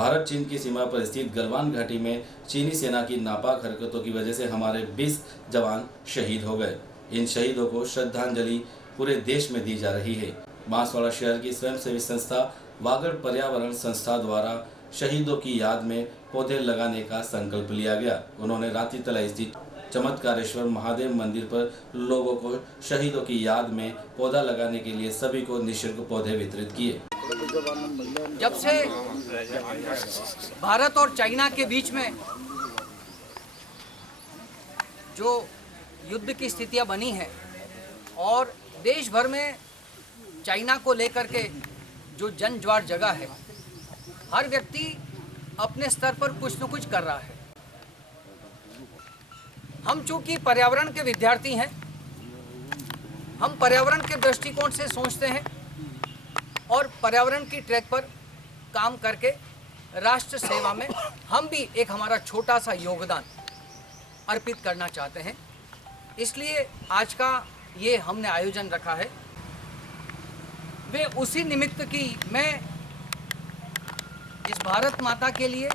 भारत चीन की सीमा पर स्थित गलवान घाटी में चीनी सेना की नापाक हरकतों की वजह से हमारे 20 जवान शहीद हो गए। इन शहीदों को श्रद्धांजलि पूरे देश में दी जा रही है। बांसवाड़ा शहर की स्वयंसेवी संस्था वागड़ पर्यावरण संस्था द्वारा शहीदों की याद में पौधे लगाने का संकल्प लिया गया। उन्होंने रातीतलाई स्थित चमत्कारेश्वर महादेव मंदिर पर लोगों को शहीदों की याद में पौधा लगाने के लिए सभी को निःशुल्क पौधे वितरित किए। जब से भारत और चाइना के बीच में जो युद्ध की स्थितियां बनी हैं और देश भर में चाइना को लेकर के जो जन ज्वार जगा है, हर व्यक्ति अपने स्तर पर कुछ न कुछ कर रहा है। हम चूंकि पर्यावरण के विद्यार्थी हैं, हम पर्यावरण के दृष्टिकोण से सोचते हैं और पर्यावरण की ट्रैक पर काम करके राष्ट्र सेवा में हम भी एक हमारा छोटा सा योगदान अर्पित करना चाहते हैं। इसलिए आज का ये हमने आयोजन रखा है। वे उसी निमित्त की मैं इस भारत माता के लिए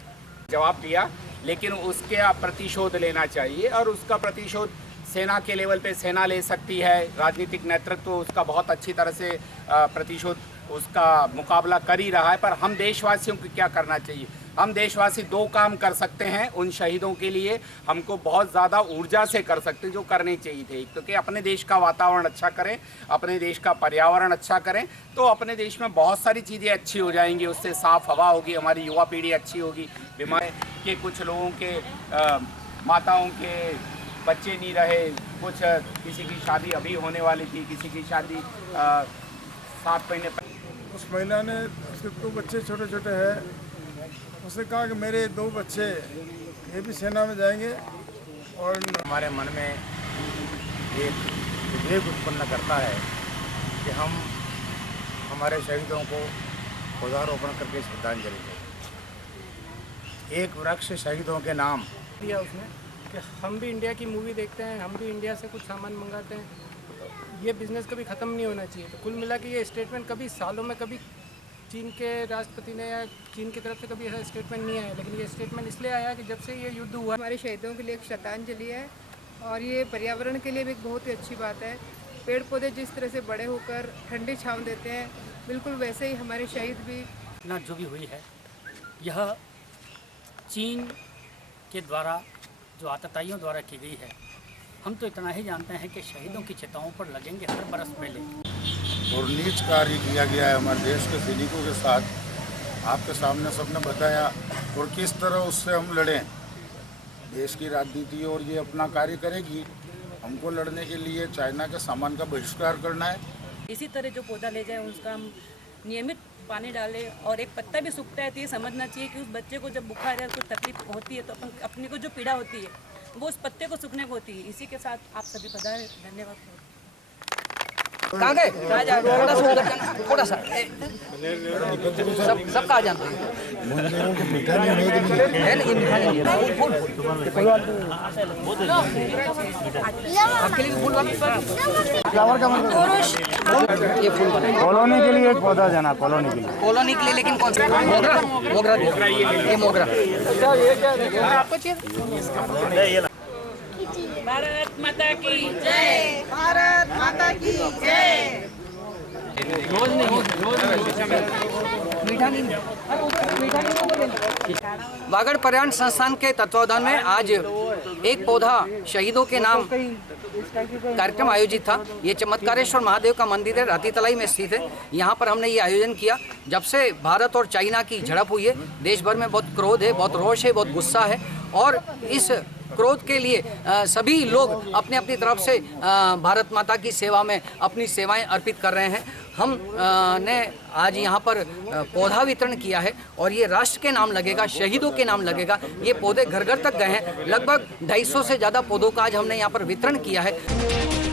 जवाब दिया, लेकिन उसके प्रतिशोध लेना चाहिए और उसका प्रतिशोध सेना के लेवल पे सेना ले सकती है। राजनीतिक नेतृत्व उसका बहुत अच्छी तरह से प्रतिशोध उसका मुकाबला कर ही रहा है। पर हम देशवासियों को क्या करना चाहिए? हम देशवासी दो काम कर सकते हैं उन शहीदों के लिए। हमको बहुत ज़्यादा ऊर्जा से कर सकते जो करने चाहिए थे, क्योंकि अपने देश का वातावरण अच्छा करें, अपने देश का पर्यावरण अच्छा करें तो अपने देश में बहुत सारी चीज़ें अच्छी हो जाएंगी। उससे साफ़ हवा होगी, हमारी युवा पीढ़ी अच्छी होगी। बीमारी के कुछ लोगों के माताओं के बच्चे नहीं रहे, कुछ किसी की शादी अभी होने वाली थी, किसी की शादी 7 महीने पहले। उस महिला ने, उसके 2 बच्चे छोटे छोटे हैं, उसने कहा कि मेरे 2 बच्चे ये भी सेना में जाएंगे। और हमारे मन में एक उद्वेग उत्पन्न करता है कि हम हमारे शहीदों को पौधारोपण करके श्रद्धांजलि दें। एक वृक्ष शहीदों के नाम दिया उसने कि हम भी इंडिया की मूवी देखते हैं, हम भी इंडिया से कुछ सामान मंगाते हैं, ये बिज़नेस कभी ख़त्म नहीं होना चाहिए। तो कुल मिला के ये स्टेटमेंट कभी सालों में कभी चीन के राष्ट्रपति ने या चीन की तरफ से कभी ऐसा स्टेटमेंट नहीं आया, लेकिन ये स्टेटमेंट इसलिए आया कि जब से ये युद्ध हुआ हमारे शहीदों के लिए एक श्रद्धांजलि है और ये पर्यावरण के लिए भी एक बहुत ही अच्छी बात है। पेड़ पौधे जिस तरह से बड़े होकर ठंडी छांव देते हैं, बिल्कुल वैसे ही हमारे शहीद भी। घटना जो भी हुई है, यह चीन के द्वारा जो आतताइयों द्वारा की गई है। हम तो इतना ही जानते हैं कि शहीदों की चिताओं पर लगेंगे हर बरस पहले। और नीच कार्य किया गया है हमारे देश के सैनिकों के साथ, आपके सामने सबने बताया। और किस तरह उससे हम लड़ें। देश की राजनीति और ये अपना कार्य करेगी, हमको लड़ने के लिए चाइना के सामान का बहिष्कार करना है। इसी तरह जो पौधा ले जाए उसका हम नियमित पानी डालें और एक पत्ता भी सूखता है तो ये समझना चाहिए कि उस बच्चे को जब बुखार या कुछ तकलीफ होती है तो अपने को जो पीड़ा होती है वो उस पत्ते को सूखने को होती है। इसी के साथ आप सभी पधारे। धन्यवाद। कहाँ गए? थोड़ा सा सब कहा जाना है ना, ये मीठा नहीं है। आपके लिए फूल फ्लावर का ये फूल कॉलोनी के लिए एक पौधा जाना, कॉलोनी के लिए। लेकिन कौन सा? मोगरा ये मोगरा आपको चाहिए? भारत माता की जय। भारत माता की जय। वागड़ पर्यावरण संस्थान के तत्वावधान में आज एक पौधा शहीदों के नाम कार्यक्रम आयोजित था। ये चमत्कारेश्वर महादेव का मंदिर है, रातीतलाई में स्थित है। यहाँ पर हमने ये आयोजन किया। जब से भारत और चाइना की झड़प हुई है, देश भर में बहुत क्रोध है, बहुत रोष है, बहुत गुस्सा है और इस क्रोध के लिए सभी लोग अपने अपनी तरफ से भारत माता की सेवा में अपनी सेवाएं अर्पित कर रहे हैं। हम ने आज यहाँ पर पौधा वितरण किया है और ये राष्ट्र के नाम लगेगा, शहीदों के नाम लगेगा। ये पौधे घर घर तक गए हैं। लगभग 250 से ज़्यादा पौधों का आज हमने यहाँ पर वितरण किया है।